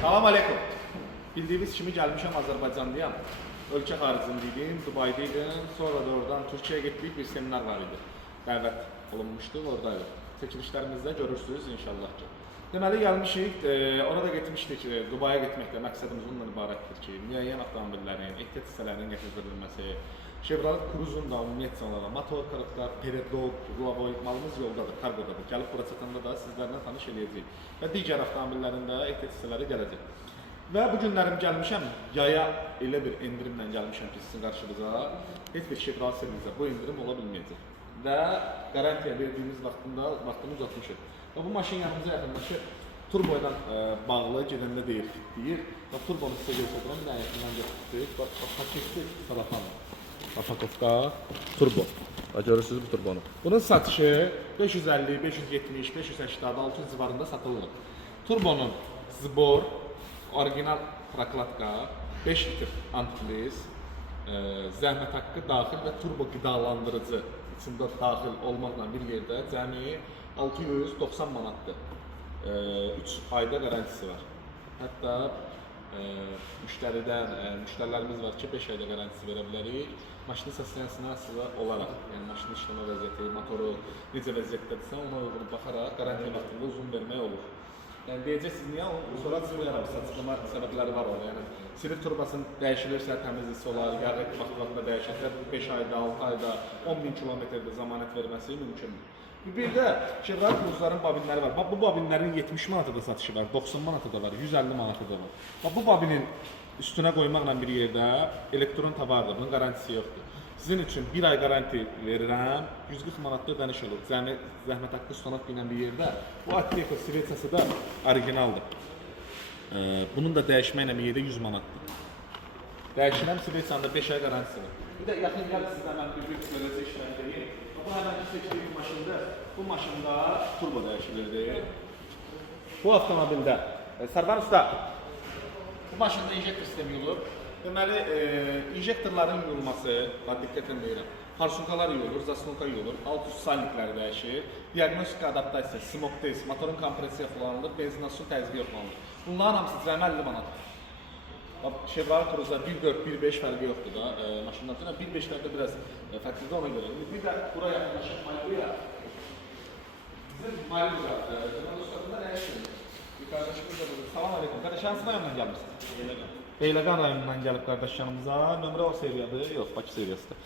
Salam aleykum. Bildiyiniz kimi gəlmişəm Azərbaycandayam. Ölkə xaricindeydim, Dubaydaydım. Sonra da oradan Türkiyəyə getdik, bir seminar var idi. Dəvət olunmuşdu, oradaydı. Çəkilişlərimizdə görürsünüz inşallah ki. Deməli gəlmişik, orada getmişdik, Dubaya getməkdə məqsədimiz ondan ibarətdir ki, müəyyən avtomobillərin, ehtiyat hissələrinin gətirilməsi, Chevrolet Cruze'un da ümumiyyətcə olaraq motor kırıqlar, Peredog, Glavoy malımız yoldadır, kargodadır. Gəlib bura çatanda da sizlərlə tanış eləyəcəyik. Və digər avtomobillərin də ehtiyat hissələri gələcək. Və bu günlərim gəlmişəm, yaya elə bir endirimlə gəlmişəm ki, sizin qarşınıza heç bir Chevrolet serimizdə bu endirim ola bilməyəcək. Və qarantiya verdiyimiz vaxtını uzatmışıq. Və bu maşın yanımıza yaxınlaşır, turbo ilə bağlı gedəndə deyir. Və turbonu sizə göstərirəm, bir dənə yaxından götürdük. Bax, paketli salafanı. Apakovka turbo. Görürsünüz bu turbonu. Bunun satışı 550, 570, 580, 600 civarında satılır. Turbonun zbor, orijinal prokladka, 5 litr antifriz, zəhmət haqqı daxil və turbo qidalandırıcı içində daxil olmaqla bir yerdə cəmi 690 manatdır. 3 ayda qarantisi var. Hətta müştərilərimiz var ki, 5 ayda qarantisi verə bilərik. Maşının səsləyəsinə asılı olaraq, yəni maşının işləmə vəziyyəti, motoru necə vəziyyətdədirsə, ona uyğun baxaraq qarantiya vaxtında uzun vermək olur. Yəni deyəcəksiniz, niyə? Sonra çıxmayaraq, açıqlama səbəbləri var orada. Yəni silif turbasını dəyişilirsə, təmizlisi olar, yağ vaxtında dəyişirsə, 5 ayda, 6 ayda, 10.000 kilometrdə zəmanət verməsi mümkündür. Bir də Chevrolet Cruze'ların bobinləri var. Bu bobinlərin 70 manatı da satışı var, 90 manatı da var, 150 manatı da var. Bu bobinin üstünə qoymaqla bir yerdə elektron tavardır, bunun garantisi yoxdur. Sizin üçün 1 ay garanti verirəm, 140 manatda ödəniş olur. Zəhmət haqqı ustanaq ilə bir yerdə. Bu Attieko Svetsiyası da orijinaldır. Bunun da dəyişməklə bir yerdə 100 manatdır. Dəyişirəm, Svetsiyanda 5 ay garantisi var. Bir də yaxın gəlib sizdən mən bir görəcək işləndiyim. Bu həmənki seçdiyim maşında, bu maşında turbo dəyişilirdi. Bu avtomobildə, Sarvan Usta, bu maşında injektor sistemi yuyulur. Deməli, injektorların yuyulması, diqqətlə deyirəm, parsunkalar yuyulur, zaslonka yuyulur, alt üst salnikləri dəyişir, diagnostika adaptasiya, smoke test, motorun kompresiya kullanılır, benzinasyon təzyiqi yoxlanılır. Bunların hamısı cəmi 50 manat. Chevrolet Cruze'da 1.4, 1.5 fərqi yoxdur da maşından sonra. 1.5'lərdə biraz fərqlidir ona görə. Bir də buraya yaxınlaşıq Maybuya. Bizim Maybuya, Cəmal Ustadında nə işiniz? Bir qardaşımız da burada. Salam aleykum. Qardaş, hansı rayondan gəlmişsiniz? Beyləqan rayonundan gəlib qardaş yanımıza. Nömrə o seriyadır, yox, Bakı seriyasıdır.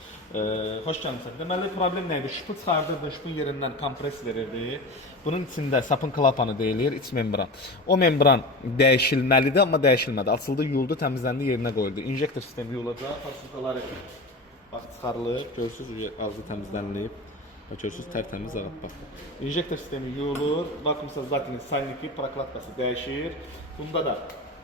Xoş gəlmişsiniz. Deməli, problem nə idi? Şüpü çıxardırdı, şüpün yerindən kompres verirdi. Bunun içində sapın klapanı deyilir, iç membran. O membran dəyişilməlidir, amma dəyişilmədi. Açıldı, yuyuldu, təmizləndi, yerinə qoyuldu. İnjektor sistemi yuyulacaq, parçaları bax çıxarılıb, görürsünüz, ağzı təmizlənilib. Görürsünüz, tərtəmiz ağappaq. İnjektor sistemi yuyulur, vakuumsuzlatının salniki, prokladkası dəyişir. Bunda da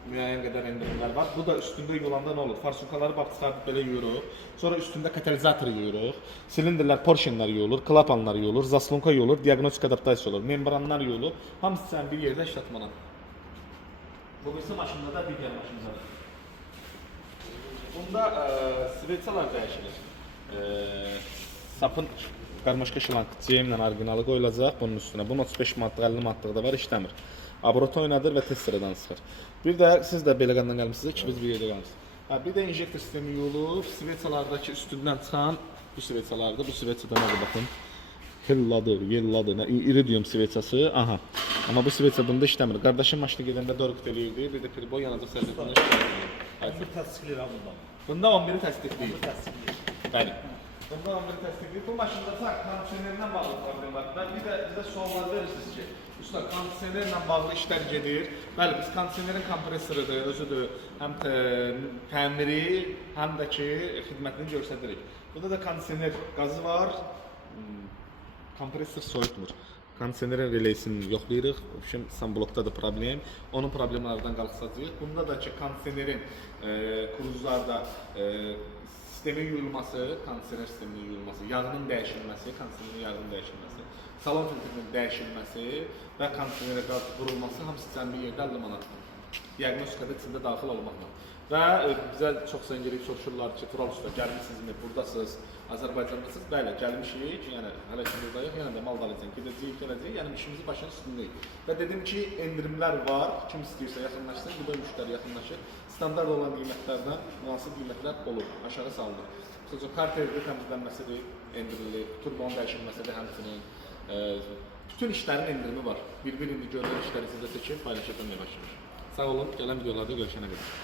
müəyyən qədər endirimlər var. Bu da üstündə yuyulanda nə olur? Farsunkaları bax çıxardıb belə yuyuruq. Sonra üstündə katalizator yuyuruq. Silindirlər, porşenlər yuyulur, klapanlar yuyulur, zaslonka yuyulur, diagnostik adaptasiya olur, membranlar yuyulur. Hamısı sən bir yerdə işlətməlidir. Bu birisi maşında da, digər maşında da. Bunda svetsyalar dəyişilir. Sapın qarmaşqa şlank CM-lə orijinalı qoyulacaq bunun üstünə. Bunun 35 manatlıq, 50 manatlıq da var, işləmir. Abrot oynadır və testlərdən sıxır. Bir də siz də Beyləqandan gəlmişsiniz, ikimiz bir yerdə qalmışsınız. Bir də injektor sistemi yuyulub, svetsyalardakı üstündən çıxan bu svetsyalardır. Bu svetsiyada nədir baxın? Helladır, yelladır, iridium svetsiyası. Aha. Amma bu svetsya bunda işləmir. Qardaşım maşını gedəndə dörqüt eləyirdi, bir də turbo yanacaq sərbəstində işləmir. 11 təsdiqləyir ha bunda. Bunda 11-i təsdiqləyir. Bəli. Bunda 11-i təsdiqləyir. Bu maşında kondisionerlə bağlı problem var. Bir də bizə suallar verirsiniz ki, usta, kondisionerlə bağlı işlər gedir. Bəli, biz kondisionerin kompresorudur, özüdür, həm təmiri, həm də ki, xidmətini göstəririk. Burada da kondisioner qazı var, kompresor soyutmur. Kondisionerin releysini yoxlayırıq, blokda da problem, onun problemlərdən qalxsacaq. Bunda da ki, kondisionerin Cruze'larda sistemin yuyulması, kondisioner sisteminin yuyulması, yağının dəyişilməsi, kondisionerin yağının dəyişilməsi, salon filtrinin dəyişilməsi və kondisionerə qaz vurulması hamısı cəmi yerdə 50 manatdır. diaqnostikada içində daxil olmaqla. Və bizə çox zəngəliyib soruşurlar ki, Tural usta, gəlmisinizmi, buradasınız, Azərbaycandasınız. Bəli, gəlmişik, yəni hələ ki buradayıq, yəni də mal alacağıq, gedəcəyik, gələcəyik, yəni işimizi başın üstündəyik. Və dedim ki, endirimlər var, kim istəyirsə yaxınlaşsın, bu da müştəri yaxınlaşır. Standart olan qiymətlərdən münasib qiymətlər olur, aşağı salınır. Xüsusən karterdə təmizlənməsidir, endirilir, turbonun dəyişilməsidir həmçinin. Bütün işlərin endirimi var. Bir indi görülən işləri sizə çəkib, paylaşacağım başlayır. Sağ olun, gələn videolarda görüşənə qədər.